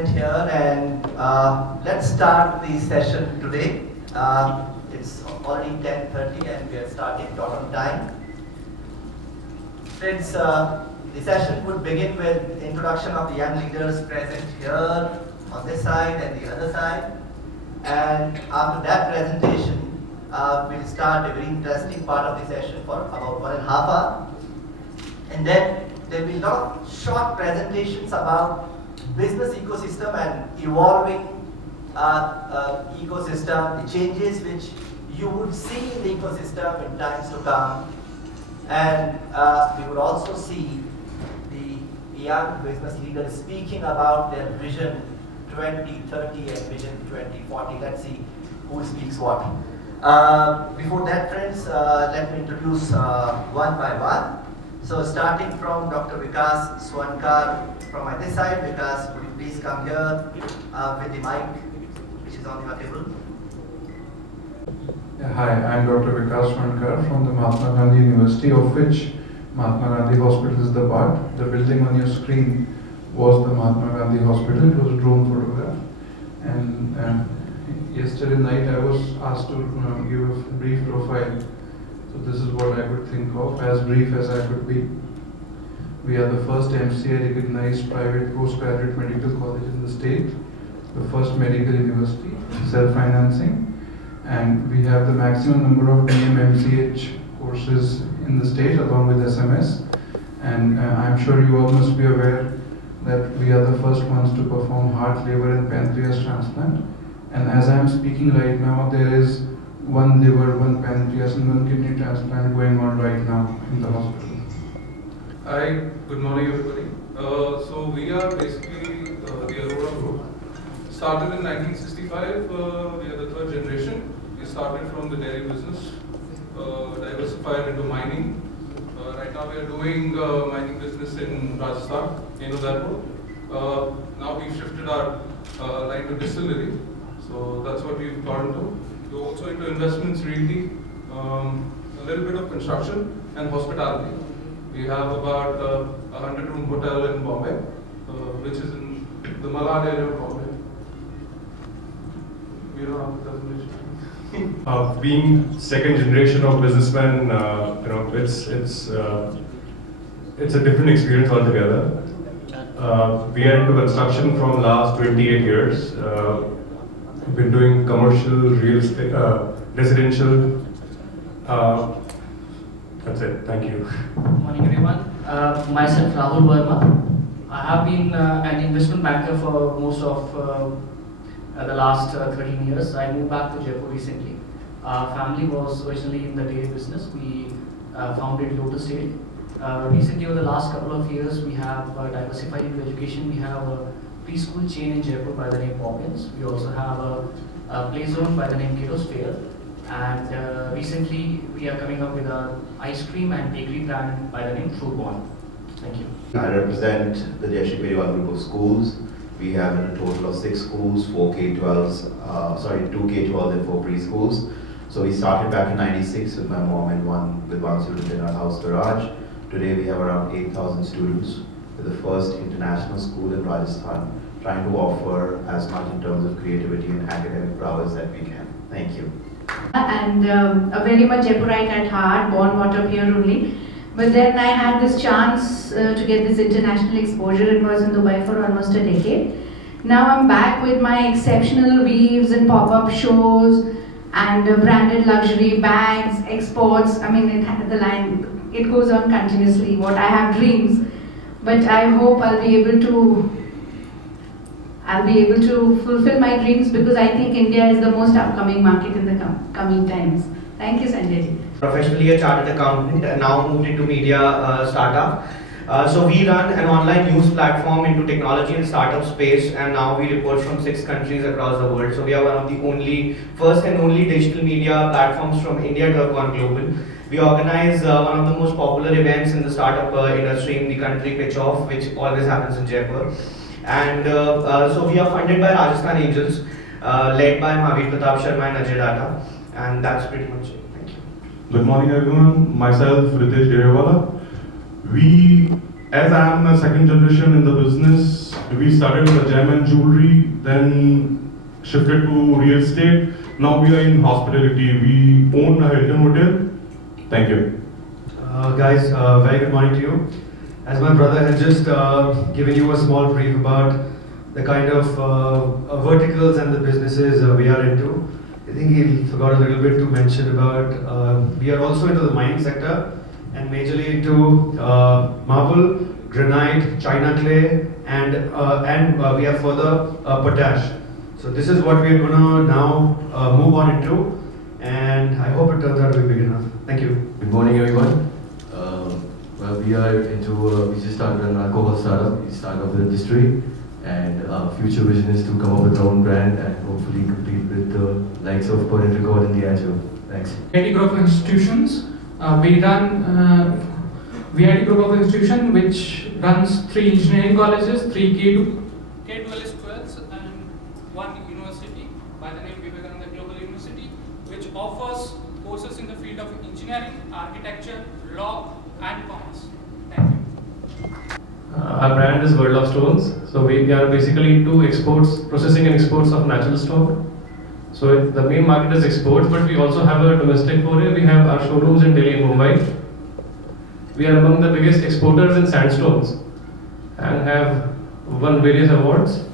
Here and let's start the session today. It's already 10:30 and we are starting dot on time. Friends, the session would begin with introduction of the young leaders present here on this side and the other side. And after that presentation, we'll start a very interesting part of the session for about 1.5 hours. And then there'll be a lot of short presentations about business ecosystem and evolving ecosystem, the changes which you would see in the ecosystem in times to come. And we would also see the young business leaders speaking about their vision 2030 and vision 2040. Let's see who speaks what. Before that, friends, let me introduce one by one. So starting from Dr. Vikas Swankar from my this side. Vikas, would you please come here with the mic which is on your table. Yeah, hi, I'm Dr. Vikas Swankar from the Mahatma Gandhi University, of which Mahatma Gandhi Hospital is the part. The building on your screen was the Mahatma Gandhi Hospital. It was a drone photograph. And yesterday night I was asked to give a brief profile. So this is what I could think of, as brief as I could be. We are the first MCI recognized private postgraduate medical college in the state, the first medical university, self-financing, and we have the maximum number of DMMCH courses in the state along with SMS. And I'm sure you all must be aware that we are the first ones to perform heart, liver and pancreas transplant. And as I am speaking right now, there is one liver, one pancreas and one kidney transplant going on right now in the hospital. Hi, good morning everybody. So we are basically the Aurora Group. Started in 1965, we are the third generation. We started from the dairy business, diversified into mining. Right now we are doing mining business in Rajasthan, you know that road. Now we've shifted our line to distillery, so that's what we've gone into. We're also into investments really, a little bit of construction and hospitality. We have about a 100-room hotel in Bombay, which is in the Malad area of Bombay. We don't have the presentation. Being second generation of businessmen, it's a different experience altogether. We are into construction from last 28 years. We've been doing commercial, real estate, residential. That's it. Thank you. Good morning, everyone. Myself, Rahul Verma. I have been an investment banker for most of the last 13 years. I moved back to Jaipur recently. Our family was originally in the dairy business. We founded Lotus Dairy. Recently, over the last couple of years, we have diversified into education. We have a preschool chain in Jaipur by the name Poppins. We also have a play zone by the name Kiddos Fair. And recently, we are coming up with an ice cream and bakery brand by the name Fruit Bond. Thank you. I represent the Jayashree Periwal group of schools. We have a total of 6 schools, 4 K-12s, 2 K-12s and 4 preschools. So we started back in '96 with my mom and one student in our house garage. Today we have around 8,000 students. We're the first international school in Rajasthan, trying to offer as much in terms of creativity and academic prowess that we can. Thank you. And a very much Jaipurite at heart, born brought up here only. But then I had this chance to get this international exposure. It was in Dubai for almost a decade. Now I'm back with my exceptional weaves and pop-up shows and branded luxury bags, exports. I mean, it goes on continuously. What I have dreams, but I hope I'll be able to fulfill my dreams, because I think India is the most upcoming market in the coming times. Thank you, Sanjay ji. Professionally a chartered accountant and now moved into media startup. So we run an online news platform into technology and startup space, and now we report from 6 countries across the world. So we are one of the first and only digital media platforms from India to have gone global. We organize one of the most popular events in the startup industry in the country, Pitch Off, which always happens in Jaipur. And so we are funded by Rajasthan Angels, led by Mahavir Pratap Sharma and Ajay Data, and that's pretty much it. Thank you. Good morning, everyone. Myself, Ritesh Derewala. As I am a second generation in the business, We started with the gem and jewelry, then shifted to real estate. Now we are in hospitality. We own a Hilton hotel. Thank you. Guys, very good morning to you. As my brother had just given you a small brief about the kind of verticals and the businesses we are into, I think he forgot a little bit to mention about we are also into the mining sector and majorly into marble, granite, china clay, and we have further potash. So this is what we are going to now move on into, and I hope it turns out to be big enough. Thank you. Good morning, everyone. Well, we are into, we just started an alcohol startup. We started off with a distillery, and our future vision is to come up with our own brand and hopefully compete with the likes of Perrin Record and Diageo. Thanks. VIT group of institutions. We run VIT group of institution which runs 3 engineering colleges, 3 K12s, and 1 university by the name Vivekananda Global University, which offers courses in the field of engineering, architecture, law, and commerce. Thank you. Our brand is World of Stones. So we are basically into exports, processing and exports of natural stone. So the main market is exports, but we also have a domestic foray. We have our showrooms in Delhi and Mumbai. We are among the biggest exporters in sandstones and have won various awards.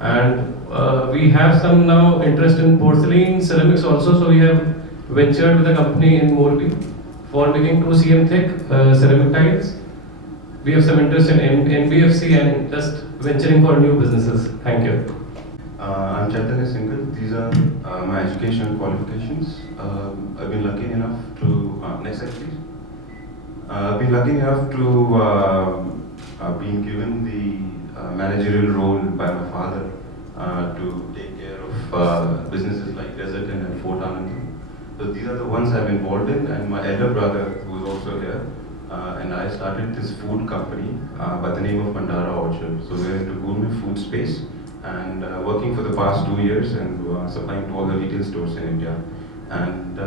And we have some now interest in porcelain, ceramics also. So we have ventured with a company in Morbi for making 2 cm thick ceramic tiles. We have some interest in NBFC and just venturing for new businesses. Thank you. I'm Chaitanya Singhal. These are my educational qualifications. I've been lucky enough to, next slide please. I've been lucky enough to being given the managerial role by my father to take care of businesses like Desert Inn and Fort Anand. So these are the ones I'm involved in, and my elder brother who is also here. And I started this food company by the name of Mandara Orchard. So we're into gourmet food space and working for the past 2 years and supplying to all the retail stores in India. And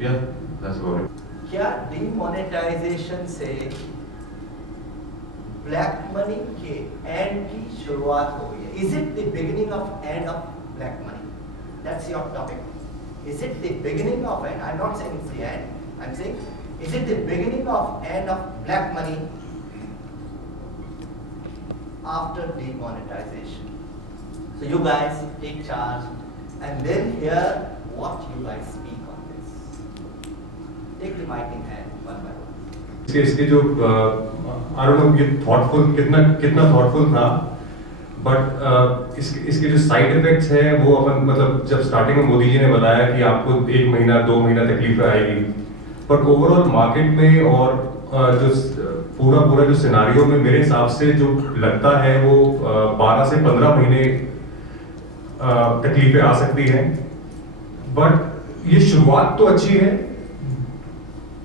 yeah, that's about it. क्या demonetization से black money के end की शुरुआत हो गई है? Is it the beginning of end of black money? That's your topic. Is it the beginning of end? I'm not saying it's the end. I'm saying, is it the beginning of end of black money after demonetization? So you guys take charge and then hear what you guys speak on this. Take the mic in hand one by one. इसके जो I don't know ये thoughtful कितना thoughtful था, but इसके जो side effects हैं वो अपन मतलब जब starting में मोदी जी ने बताया कि आपको 1 महीना 2 महीना तकलीफ आएगी, but overall market में और जो पूरा जो सिनारियो में मेरे हिसाब से जो लगता है वो 12 से 15 महीने तकलीफें आ सकती हैं, बट ये शुरुआत तो अच्छी है.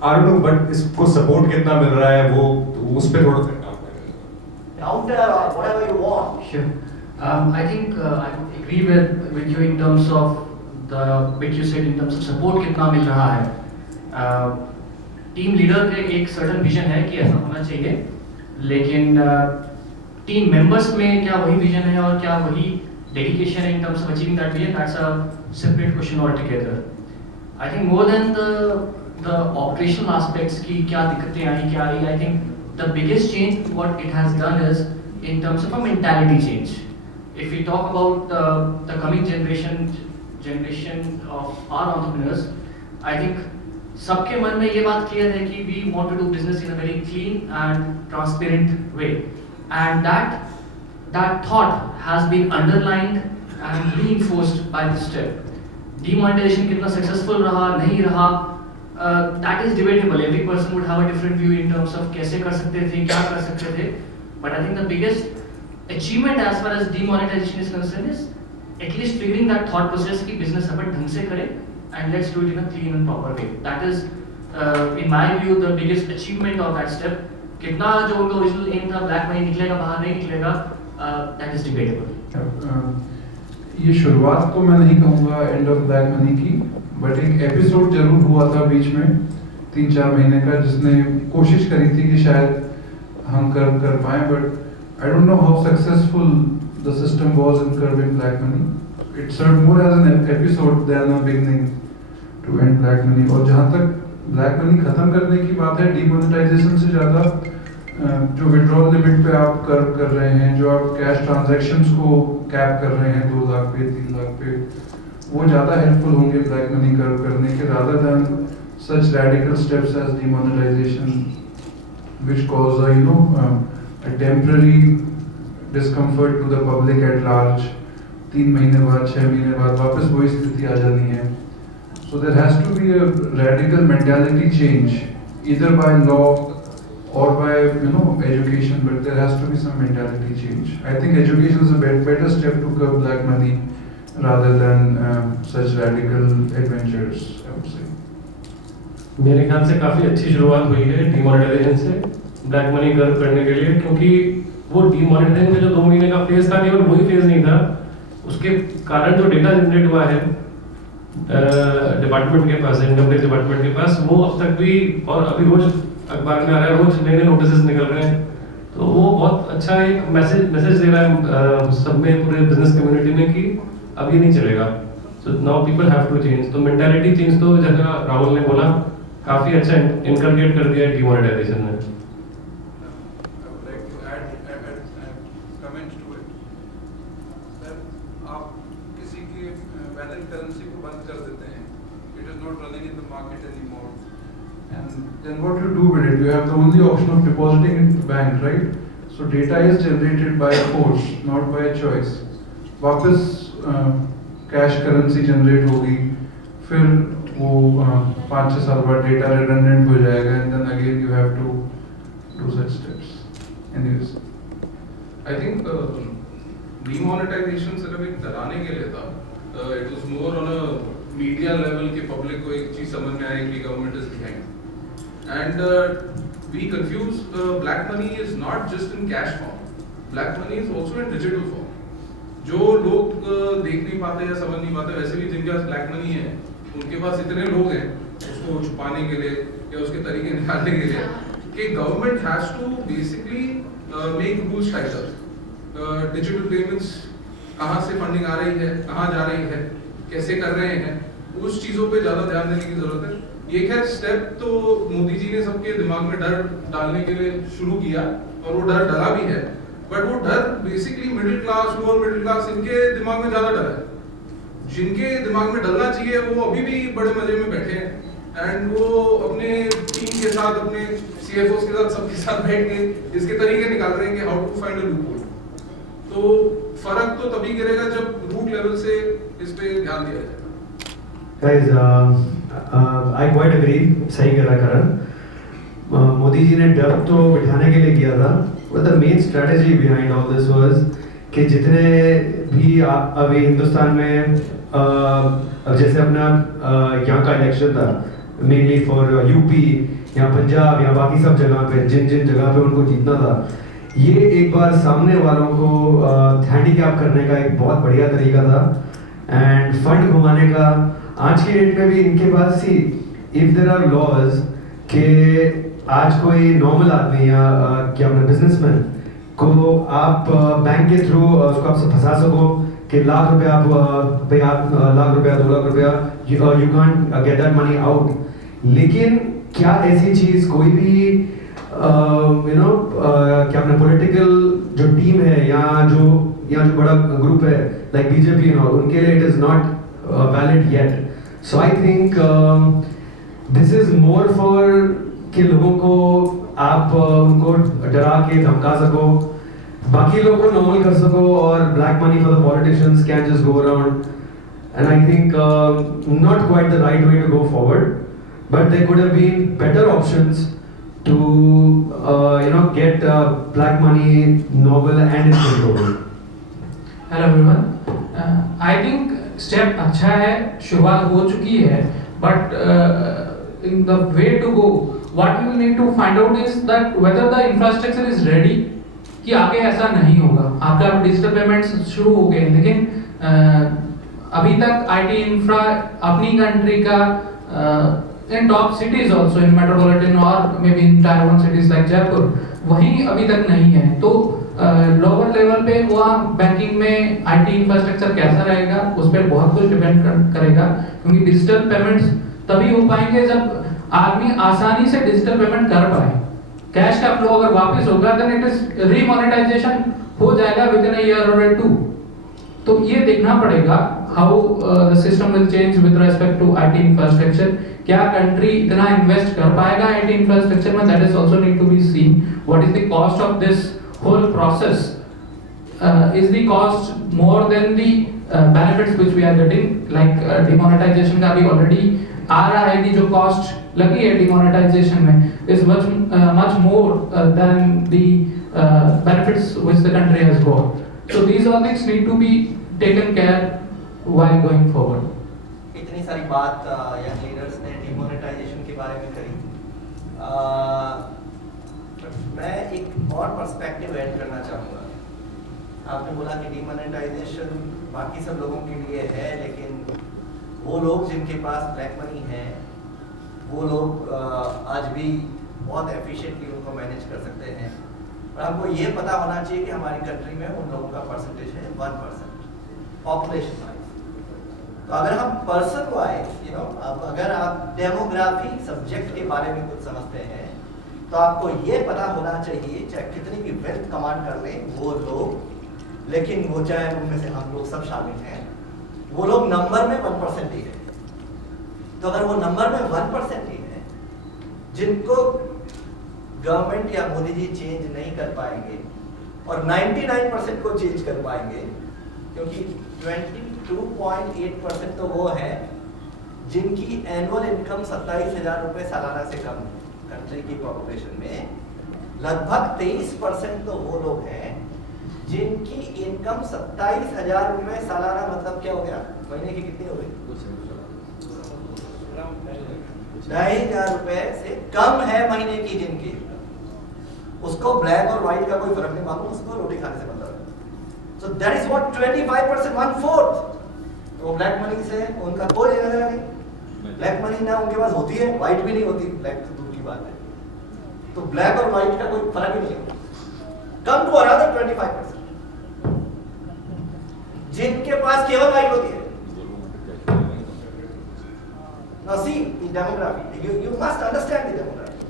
I don't know, but इसको सपोर्ट कितना मिल रहा है वो उस पे थोड़ा सा Counter or whatever you want. Sure. I think I agree with you in terms of the bit you said in terms of support कितना मिल रहा है. टीम लीडर के एक सर्टन विजन है कि ऐसा होना चाहिए, लेकिन टीम मेंबर्स में क्या वही विजन है और क्या वही डेडिकेशन है in terms of achieving that vision? That's a separate question altogether. I think more than the operational aspects की क्या दिक्कतें आई क्या आई, I think the biggest change what it has done is in terms of a mentality change. If we talk about the coming generation of our entrepreneurs, I think सबके मन में ये बात clear है कि we want to do business in a very clean and transparent way, and that thought has been underlined and reinforced by this step. Demonetization कितना successful रहा नहीं रहा, that is debatable. Every person would have a different view in terms of कैसे कर सकते थे, क्या कर सकते थे. But I think the biggest achievement as far as demonetization is concerned is at least triggering that thought process कि business अपन ढंग से करें and let's do it in a clean and proper way. That is, in my view, the biggest achievement of that step. कितना जो उनका original aim था black money निकलेगा बाहर नहीं निकलेगा, that is debatable. ये शुरुआत तो मैं नहीं कहूँगा एंड ऑफ ब्लैक मनी की, बट एक एपिसोड जरूर हुआ था बीच में 3-4 महीने का जिसने कोशिश करी थी कि शायद हम कर पाएं, but I don't know how successful the system was in curbing black money. It served more as an episode than a beginning to end black money. और जहाँ तक black money खत्म करने की बात है, demonetization से ज़्यादा जो withdrawal limit पे आप कर्व कर रहे हैं, जो आप cash transactions को cap कर रहे हैं 2 लाख पे 3 लाख पे, वो ज़्यादा helpful होंगे black money कर्व करने के rather than such radical steps as demonetization, which cause a temporary discomfort to the public at large. 3 महीने बाद 6 महीने बाद वापस वही स्थिति आ जानी है. So there has to be a radical mentality change, either by law or by education, but there has to be some mentality change. I think education is a better step to curb black money rather than such radical adventures, I would say. मेरे ख्याल से काफ़ी अच्छी शुरुआत हुई है demonetisation से black money curve करने के लिए, क्योंकि वो डिमोनेटाइजेशन का जो 2 महीने का फेज था केवल वही फेज नहीं था, उसके कारण जो डेटा जनरेट हुआ है डिपार्टमेंट के पास, इनकम टैक्स डिपार्टमेंट के पास, वो अब तक भी, और अभी रोज अखबार में आ रहा है, रोज नए नए नोटिस निकल रहे हैं, तो वो बहुत अच्छा एक मैसेज दे रहा है सब में, पूरे बिजनेस कम्युनिटी में, कि अब ये नहीं चलेगा. So now people have to change. तो मेंटालिटी चेंज तो जैसा राहुल ने बोला काफ़ी अच्छा इनकलकेट कर दिया है डिमोनेटाइजेशन ने. Then what you do with it? You have the only option of depositing in the bank, right? So data is generated by force, not by choice. वापस कैश करेंसी जनरेट होगी, फिर वो 5-6 साल बाद डेटा redundant हो जाएगा, and then again you have to do such steps. Anyways, I think demonetization सिर्फ एक डराने के लिए था. It was more on a media level कि public को एक चीज समझ में आए कि government is behind. And we confuse black money is not just in cash form. Black money is also in digital form. जो लोग देख नहीं पाते या समझ नहीं पाते, वैसे भी जिनके पास ब्लैक मनी है, उनके पास इतने लोग हैं उसको छुपाने के लिए या उसके तरीके निकालने के लिए कि government has to basically make rules tighter. Digital payments कहाँ से फंडिंग आ रही है, कहाँ जा रही है, कैसे कर रहे हैं, उस चीज़ों पे ज़्यादा ध्यान देने की ज़रूरत है. ये खैर स्टेप तो मोदी जी ने सबके दिमाग में डर डालने के लिए शुरू किया और वो डर डला भी है, बट वो डर basically middle class, lower middle class, इनके दिमाग में ज़्यादा डर है. जिनके दिमाग में डलना चाहिए वो अभी भी बड़े मजे में बैठे हैं, एंड वो अपने टीम के साथ, अपने CFOs के साथ, सबके साथ बैठ के इसके तरीके निकाल रहे हैं कि how to find a loophole. तो फर्क तो तभी गिरेगा जब रूट लेवल से इस पे ध्यान दिया जाए. Guys, I quite agree. सही कह रहा करण. मोदी जी ने डर तो बिठाने के लिए किया था, but the main strategy behind all this was कि जितने भी अभी हिंदुस्तान में अब जैसे अपना यहाँ का इलेक्शन था, मेनली फॉर यूपी या पंजाब या बाकी सब जगह पे, जिन जिन जगह पे उनको जीतना था, ये एक बार सामने वालों को हैंडीकैप करने का एक बहुत बढ़िया तरीका था, एंड फंड घुमाने का. आज की डेट में भी इनके पास सी, इफ देयर आर लॉज के आज कोई नॉर्मल आदमी या क्या अपना बिजनेसमैन को आप बैंक के थ्रू उसको आप फंसा सको कि लाख रुपया आप लाख रुपया 2 लाख रुपया, you can't get that money out. लेकिन क्या ऐसी चीज कोई भी क्या अपना पॉलिटिकल जो टीम है या जो बड़ा ग्रुप है लाइक बीजेपी, उनके लिए it is not valid yet. So I think this is more for कि लोगों को आप उनको डरा के धमका सको, बाकी लोगों को नॉर्मल कर सको, और black money for the politicians can just go around. And I think not quite the right way to go forward, but there could have been better options to get black money novel and in control. Hello everyone. I think step अच्छा है, शुरुआत हो चुकी है, but in the way to go what we will need to find out is that whether the infrastructure is ready, कि आगे ऐसा नहीं होगा. आपका डिजिटल पेमेंट्स शुरू हो गए, लेकिन अभी तक आईटी इंफ्रा अपनी कंट्री का in top cities also in metropolitan और maybe in tier 1 cities like Jaipur, वहीं अभी तक नहीं है. तो लोअर लेवल पे वहाँ बैंकिंग में आईटी इंफ्रास्ट्रक्चर कैसा रहेगा उस पर बहुत कुछ डिपेंड करेगा, क्योंकि डिजिटल पेमेंट्स तभी हो पाएंगे जब आदमी आसानी से डिजिटल पेमेंट कर पाए। कैश का फ्लो अगर वापस होगा देन इट इज रीमोनेटाइजेशन हो जाएगा विद इन अ ईयर और टू। तो ये देखना पड़ेगा how the system will change with respect to IT infrastructure. क्या कंट्री इतना इन्वेस्ट कर पाएगा आईटी इंफ्रास्ट्रक्चर में, that is also need to be seen. What is the cost of this whole process? Is the cost more than the benefits which we are getting? Like demonetization का भी already आ रहा है कि जो cost लगी है demonetisation में is much more than the benefits which the country has got. So these all things need to be taken care while going forward. इतनी सारी बात यंग लीडर्स ने डिमोनेटाइजेशन के बारे में करी। मैं एक और पर्सपेक्टिव ऐड करना चाहूँगा। आपने बोला कि डिमोनेटाइजेशन बाकी सब लोगों के लिए है, लेकिन वो लोग जिनके पास ब्लैक मनी है वो लोग आज भी बहुत एफिशिएंटली उनको मैनेज कर सकते हैं। और हमको ये पता होना चाहिए कि हमारी कंट्री में उन लोगों का परसेंटेज है 1% पॉपुलेशन वाइज। तो अगर हम पर्सन वाइज अगर आप डेमोग्राफी सब्जेक्ट के बारे में कुछ समझते हैं तो आपको ये पता होना चाहिए, चाहे कितनी भी वेल्थ कमांड कर लें वो लोग, लेकिन वो चाहे उनमें से हम लोग सब शामिल हैं, वो लोग नंबर में 1% ही है। तो अगर वो नंबर में 1% ही है जिनको गवर्नमेंट या मोदी जी चेंज नहीं कर पाएंगे और 99% को चेंज कर पाएंगे, क्योंकि 22.8% तो वो है जिनकी एनुअल इनकम 27,000 रुपए सालाना से कम है। कंट्री की पॉपुलेशन में लगभग 23% तो वो लोग हैं जिनकी इनकम 27,000 रुपए सालाना, मतलब क्या हो गया, महीने की कितनी हो गई? 2,500 रुपए से कम है महीने की जिनकी। उसको ब्लैक और व्हाइट का कोई फर्क नहीं मालूम, उसको रोटी खाने से मतलब है। सो दैट इज व्हाट 25%, 1/4 वो ब्लैक मनी से उनका कोई लेना देना नहीं। ब्लैक मनी ना उनके पास होती है, व्हाइट भी नहीं होती, ब्लैक तो दूर की बात है। तो ब्लैक और व्हाइट का कोई फर्क ही नहीं है। कम टू अराउंड 25% जिनके पास केवल व्हाइट होती है। Now see the demography. You must understand the demography.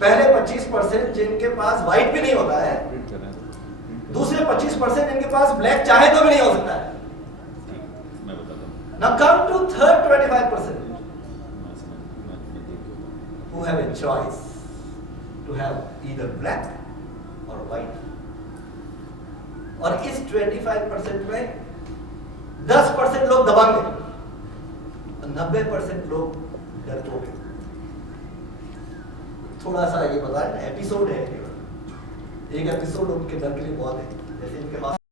पहले 25% जिनके पास व्हाइट भी नहीं होता है, दूसरे 25% जिनके पास ब्लैक चाहे तो भी नहीं हो सकता है। Now come to third 25% who have a choice to have either black or white. और इस 25% में 10% लोग दबंग हैं, 90% लोग डरपोक हैं। थोड़ा सा ये बताएं ना, एपिसोड है, एक एपिसोड उनके डर के लिए बहुत है। जैसे इनके पास